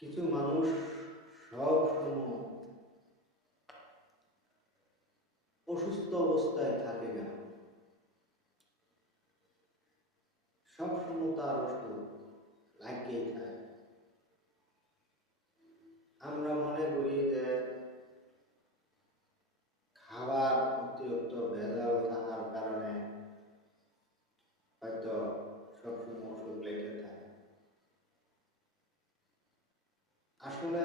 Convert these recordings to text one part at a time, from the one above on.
কিছু মানুষ সব সময় অসুস্থ অবস্থায় থাকে কেন? সব সময় তার ওষুধ লাগিয়েই থাকে। আমরা মনে করি যে খাবার অতিরিক্ত ভেজাল থাকার কারণে হয়তো সবসময় ওষুধ লেগে থাকে। আসলে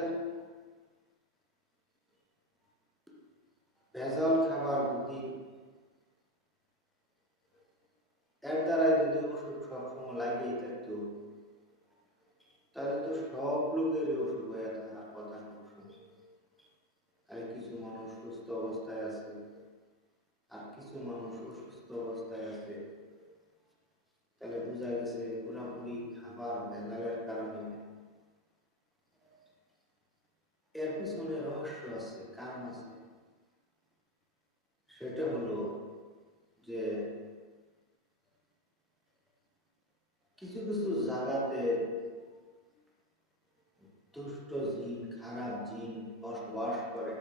ভেজাল খাবার যদি এর দ্বারা যদি ওষুধ সবসময় লাগিয়ে থাকতো, তাহলে তো সব লোকেরই ওষুধ হয়ে থাকার কথা সবসময়। আর কিছু মানুষ সুস্থ অবস্থায় আছে, আর কিছু মানুষ অসুস্থ অবস্থায় আছে। তাহলে বোঝা গেছে পুরোপুরি খাবার ভেজালের কারণে। এর পিছনে রহস্য আছে, কারণ আছে। সেটা হলো যে কিছু কিছু জায়গাতে দুষ্ট জিন, খারাপ জিন বসবাস করে।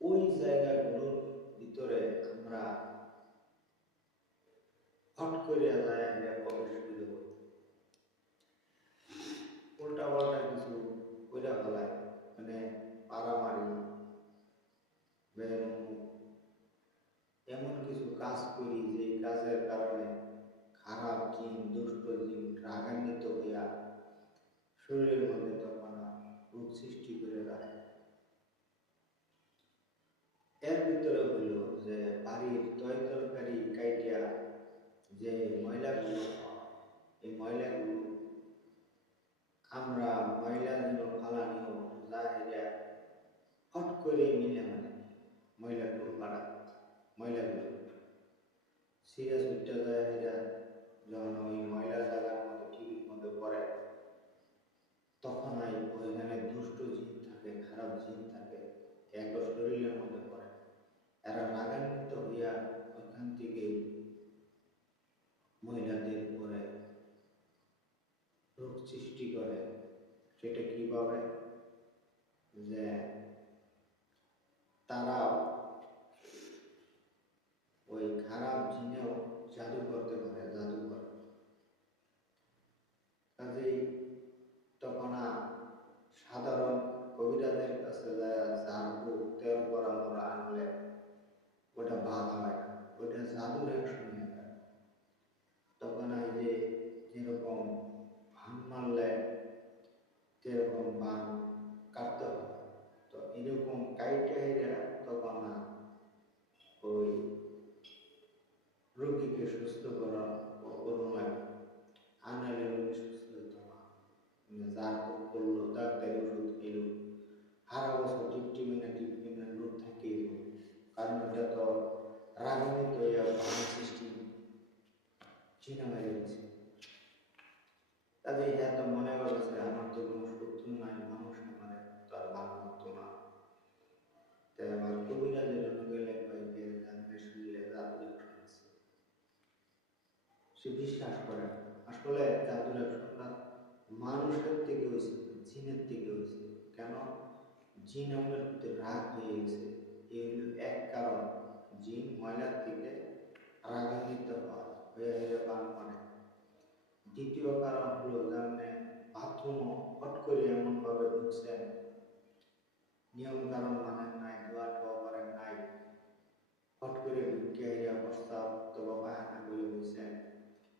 ওই জায়গাগুলোর ভিতরে আমরা হট করে যায় প্রবেশ করে উল্টা পাল্টা কিছু কইরা ফেলায়, মানে মারামারি, এমন কিছু কাজ করি যে কাজের কারণে খারাপ জিন, দুষ্ট জিন রাগান্বিত হইয়া শরীরের মধ্যে তখন রোগ সৃষ্টি করে দেয়। এর ভিতরে হইল যে বাড়ির তরকারি কাইটিয়া যে ময়লাগুলো, এই ময়লাগুলো আমরা ময়লা যেন ফালানিও যা হট করে মিলে ময়লাগুলো পাড়া, ময়লাগুলো সিরিয়াস উঠতে যায় যখন ওই ময়লা জায়গার মধ্যে টিভির মধ্যে পড়ে, তখন ওইখানে দুষ্ট জিন থাকে, খারাপ জিন থাকে, একটা শরীরের মধ্যে পড়ে। এরা রাগান্বিত হইয়া ওইখান থেকে মহিলাদের উপরে রোগ সৃষ্টি করে। সেটা কিভাবে? যে তারা ওই খারাপ জিনেও জাদু করতে পারে, জাদুঘর। কাজেই তখন সাধারণ কবিরাজের কাছে যায় জাদু তেল করা মোড়া আনলে ওটা বাদ হয় না, ওটা জাদুর অ্যাকশন হয়ে যায়। তখন যে যেরকম ভান মারলে যেরকম বান কাটতে হবে, তো এরকম কাইটে তখন ওই রোগীকে সুস্থ করা করুন লাগে। আনালে রোগী সুস্থ হতো না। যার করলো ডাক্তারি ওষুধ খেলো, সারা বছর টিপটিমিনা রোগ থেকেই, কারণ এটা তো রাজনীতি সৃষ্টি চিনা হয়ে গেছে। তাদের এত মনে করেছে আমার তো কোনো শত্রু নাই, মানুষ আমার তো আর ভালো হতো না। তাই আমার কবিরাজের গেলে কয়েকদিন জানতে শুনলে জাদুর শুনেছে, সে বিশ্বাস করে। আসলে জাদুর একশনটা মানুষের থেকে হয়েছে, জিনের থেকে হয়েছে। কেন? জিন আমাদের রাগ হয়ে গেছে, এই হলো এক কারণ। জিন ময়লার থেকে রাগান্বিত হয়ে বান মানে। দ্বিতীয় কারণ হলো যেমন বাথরুম হট করে এমন ভাবে ঢুকছেন, নিয়ম কারণ মানেন নাই, ধোয়া টোয়া করেন নাই, হট করে ঢুকে প্রস্তাব অথবা পায়খানা করে বলছেন,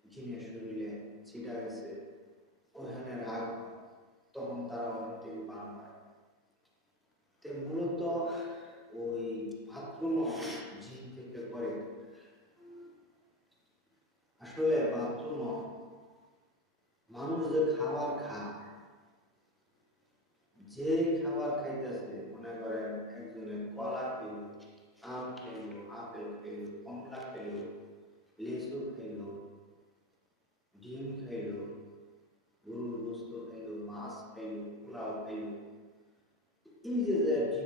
জিনের শরীরে ছিটা গেছে, ওখানে রাগ, তখন তারা ওখান থেকে পান হয়। মূলত ওই বাথরুম জিন থেকে করে। আসলে বাথরুম মানুষ যে খাবার খায়, যে খাবার খাইতেছে, মনে করেন একজনে কলা খেল, আম খেল, আপেল খেল, কমলা খেল, লেচু খেল, ডিম খাইল, গরুর গোস্ত খাইল, মাছ খাইল, পোলাও খাইল, এই যে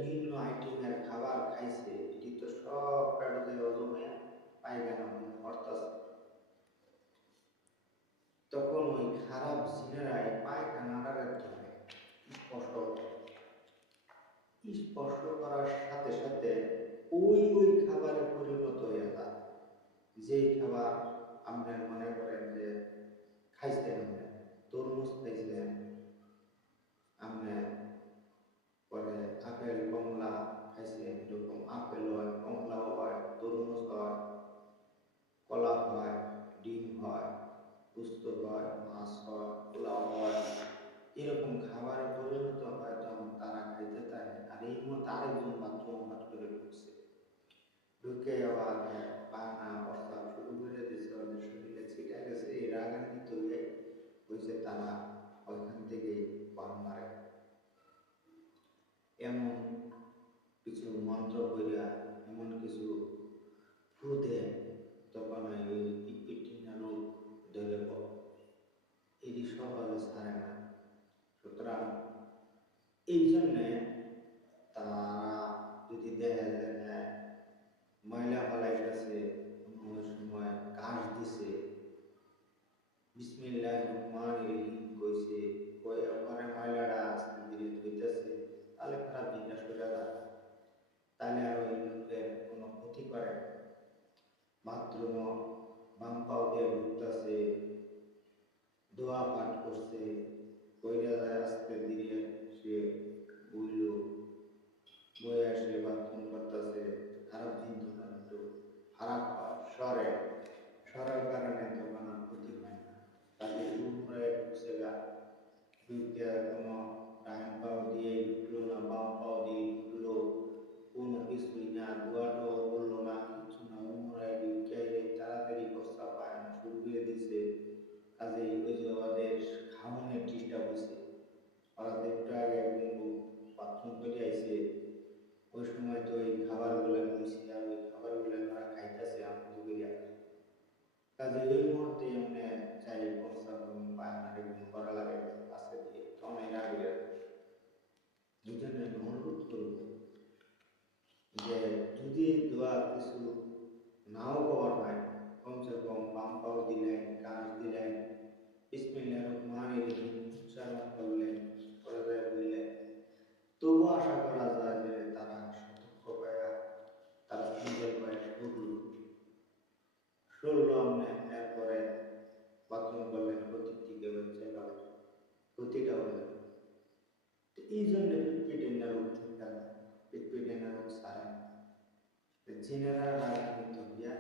বিভিন্ন আইটেমের খাবার খাইছে, এটি তো সব পেটে হজমে পায়খানা করতেছে। তখন ওই খারাপ জিনেরাই পায়খানাটা ধরে, স্পর্শ করার সাথে সাথে ওই খাবারে পরিণত হয়ে যায়। যেই খাবার আপনার মনে করেন যে খাইছেন, তরমুজ খাইছেন, আপনি পরে আপেল কমলা খাইছেন, এরকম আপেল হয়, কমলাও হয়, তরমুজ হয়, কলা হয়, ডিম হয়, পুস্ত হয়, মাছ হয়, পোলাও হয়, এরকম খাবারে পরিণত হয়। তখন তারা খাইতে থাকে, আর এই মধ্যে আরেকজন বাথরুম হাট করে ঢুকছে, ঢুকে আবার পায়না প্রস্তাব শুরু করে দিচ্ছে, ওদের শরীরে ছিটে গেছে। এই রাগান্বিত হয়ে হয়েছে, তারা ওইখান থেকে পান মারে। এমন কিছু মন্ত্র কইরা, এমন কিছু ফু দেয়, তখন ওই পিটপিটিনা রোগ ধরে এটি সহজে ছাড়ে না। সুতরাং এই জন্যে তারা যদি দেখা যায় ময়লা ফলাইতেছে, কোনো সময় কাশ দিছে, বিসমিল্লাহির রহমানির রহিম কইছে, কয়ে ওখানে ময়লাটা আস্তে ধীরে ধুইতেছে, তাহলে খারাপ জিনিস করে যায়, তাহলে আর ওই লোকের কোনো ক্ষতি করে। বাথরুম বাম পাও দিয়ে ঢুকতেছে, দোয়া পাঠ করছে, কইরা যায় আস্তে ধীরে, সে বুঝল বয়ে আসে বাথরুম করতেছে, খারাপ চিন্তা না, একটু খারাপ সরে সরার কারণে তখন আর ক্ষতি হয় না। তাদের উপরে ঢুকছে গা, ঢুকে কোনো ডাইন পাও দিয়ে ঢুকলো না, বাম পাও দিয়ে ঢুকলো, কোনো কিছুই না, দোয়াটাও বললো না, কিছু না, উমরায় ঢুকে তাড়াতাড়ি প্রস্তাব পায় না শুরু করে দিছে। কাজে ওই যে ওদের খাওয়ানোর চেষ্টা হয়েছে, ওরা একটু আগে বাথরুম করে আইছে, ওই সময় তো ওই খাবারগুলো হয়েছে, আর ওই খাবারগুলো তারা খাইতেছে আনন্দ করিয়া। কাজে ওই মুহূর্তে এমনি চাই প্রস্তাব পায়খানা করা লাগে কাছে দিয়ে, অনেক আগে এই জন্য অনুরোধ করব যে যদি দোয়া কিছু নাও পাওয়ার হয়, কমসে কম বাম পাও দিলেন, কাজ দিলেন, বিসমিল্লাহির রহমানির রহিম উচ্চারণ করলেন, করে বললেন, তবু আশা করা যায় যে তারা সতর্ক পায়া তারা নিজের পায়ে সরল আমরা এরপরে বাথরুম করলেন, ক্ষতির দিকে হচ্ছে ক্ষতিটা হলো। এই জন্য পিটপিটেন্ডার রোগ থেকে পিটপিটেন্ডার রোগ সারে জিনেরা রাজনীতি হইয়া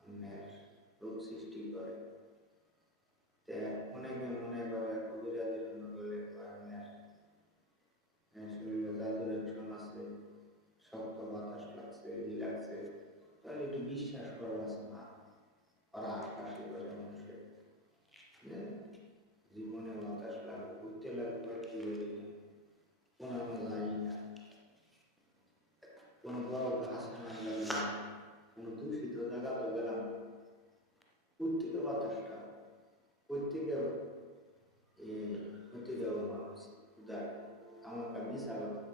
আপনার রোগ সৃষ্টি করে। অনেকে মনে করে কবিরাজের জন্য করলে আপনার শরীরে জাদুর একশন আছে, শক্ত বাতাস লাগছে, ই লাগছে, তাহলে একটু বিশ্বাস করা আছে না, ওরা আকাশে করে মানুষের জীবনে বাতাস লাগবে, ঘুরতে লাগবে, কি বলি না, কোনো যাই না, কোনো বড় ঘাস না গেলাম না, কোনো দূষিত জায়গাতে গেলাম, প্রত্যেকে বাতাসটা প্রত্যেকে ক্ষতি দেওয়া মানুষ উদার, আমার মিশা কথা।